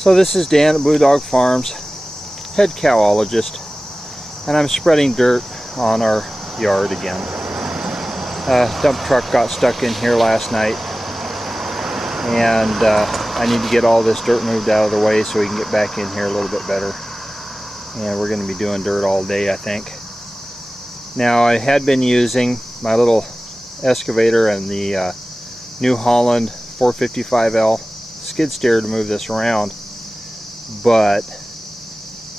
So this is Dan at Blue Dog Farms, head cowologist, and I'm spreading dirt on our yard again. Dump truck got stuck in here last night, and I need to get all this dirt moved out of the way so we can get back in here a little bit better. And we're going to be doing dirt all day, I think. Now, I had been using my little excavator and the New Holland 455L skid steer to move this around, but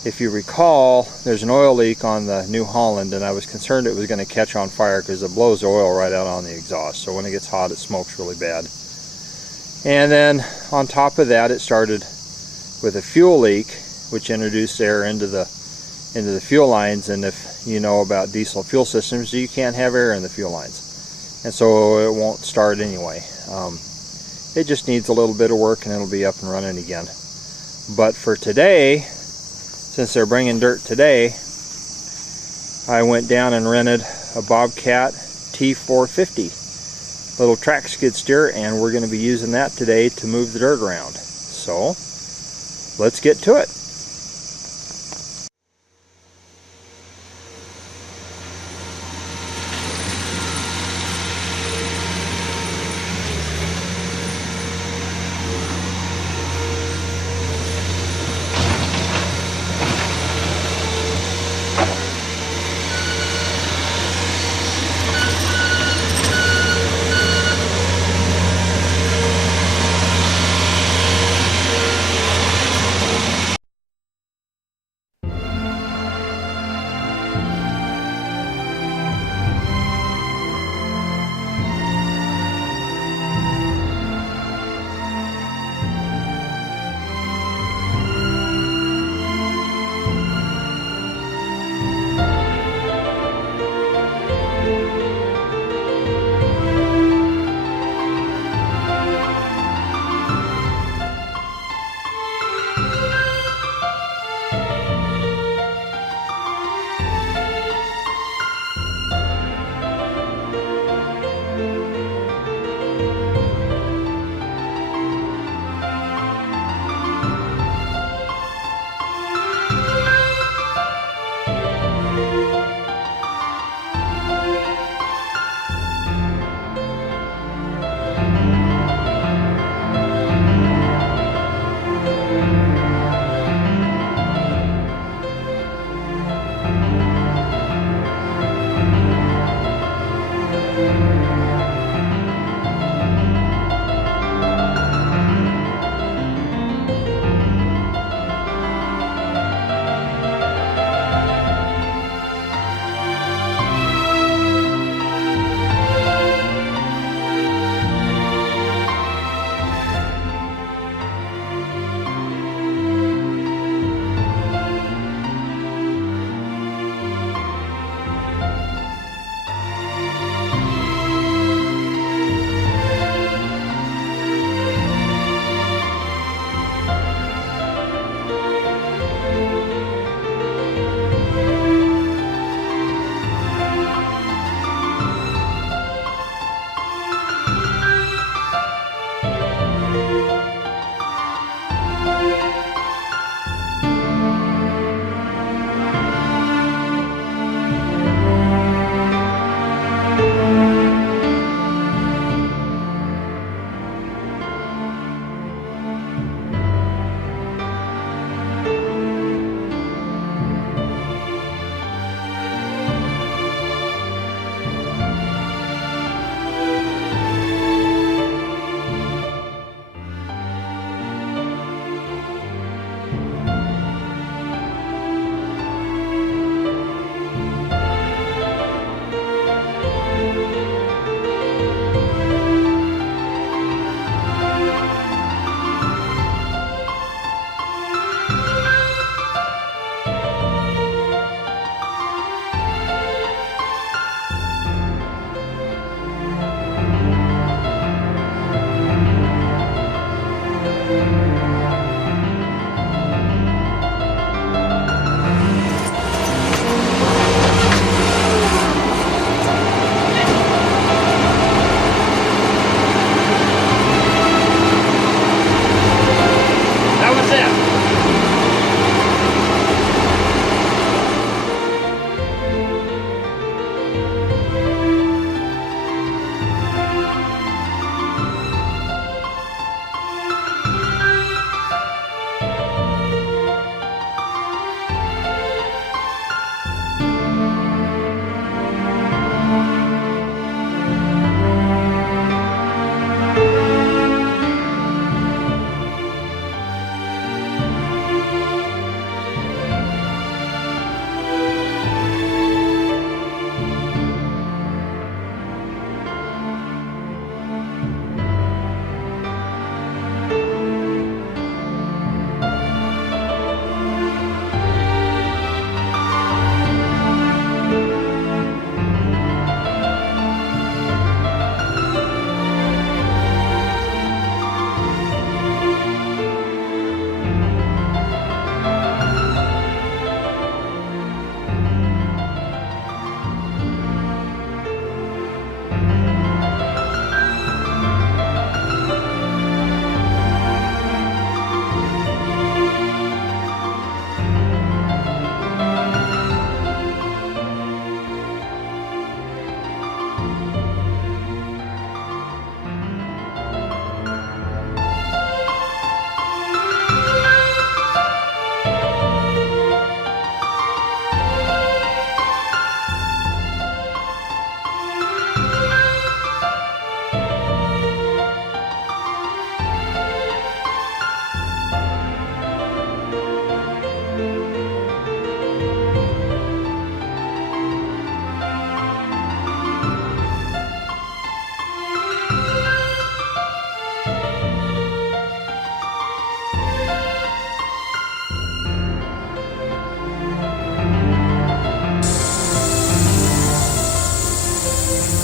if you recall, there's an oil leak on the New Holland, and I was concerned it was going to catch on fire because it blows oil right out on the exhaust, so when it gets hot it smokes really bad. And then on top of that, it started with a fuel leak, which introduced air into the fuel lines, and if you know about diesel fuel systems, you can't have air in the fuel lines, and so it won't start anyway. It just needs a little bit of work and it'll be up and running again. But for today, since they're bringing dirt today, I went down and rented a Bobcat T450 little track skid steer, and we're going to be using that today to move the dirt around. So let's get to it.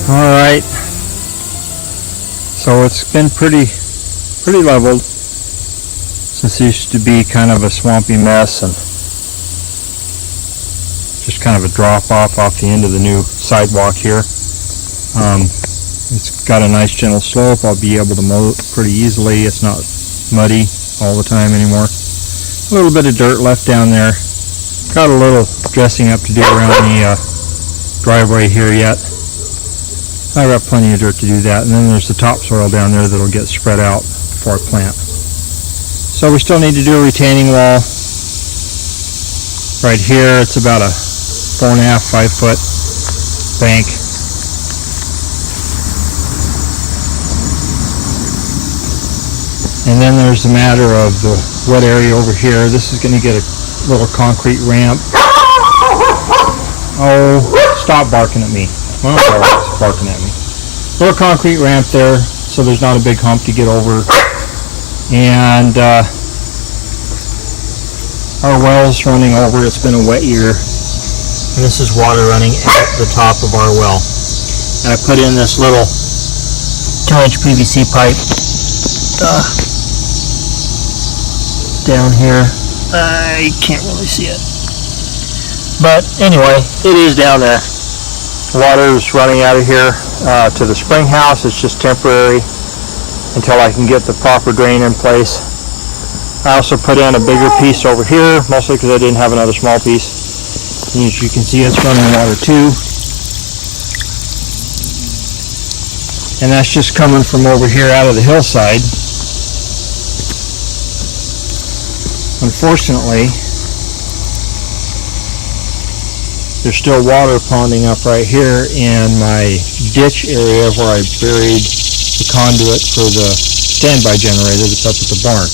Alright, so it's been pretty leveled since it used to be kind of a swampy mess and just kind of a drop off the end of the new sidewalk here. It's got a nice gentle slope. I'll be able to mow it pretty easily. It's not muddy all the time anymore. A little bit of dirt left down there. Got a little dressing up to do around the driveway here yet. I've got plenty of dirt to do that, and then there's the topsoil down there that'll get spread out before I plant. So we still need to do a retaining wall. Right here, it's about a 4.5, 5 foot bank. And then there's the matter of the wet area over here. This is going to get a little concrete ramp. Oh, stop barking at me. Well, it's barking at me. Little concrete ramp there, so there's not a big hump to get over. And our well's running over. It's been a wet year. And this is water running at the top of our well. And I put in this little 2-inch PVC pipe down here. I can't really see it. But anyway, it is down there. Water is running out of here to the spring house. It's just temporary until I can get the proper drain in place. I also put in a bigger piece over here, mostly because I didn't have another small piece. And as you can see, it's running water too. And that's just coming from over here out of the hillside. Unfortunately, there's still water ponding up right here in my ditch area where I buried the conduit for the standby generator that's up at the barn.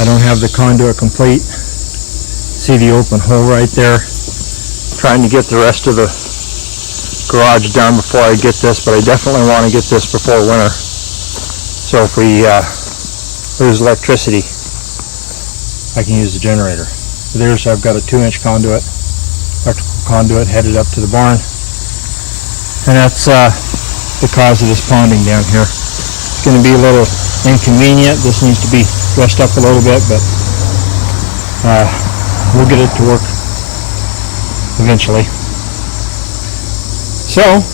I don't have the conduit complete. See the open hole right there? Trying to get the rest of the garage done before I get this, but I definitely want to get this before winter. So if we lose electricity, I can use the generator. There's, I've got a 2-inch conduit, electrical conduit headed up to the barn. And that's the cause of this ponding down here. It's going to be a little inconvenient. This needs to be dressed up a little bit, but we'll get it to work eventually. So,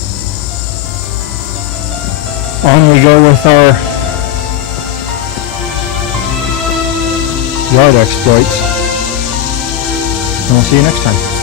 on we go with our yard exploits. And we'll see you next time.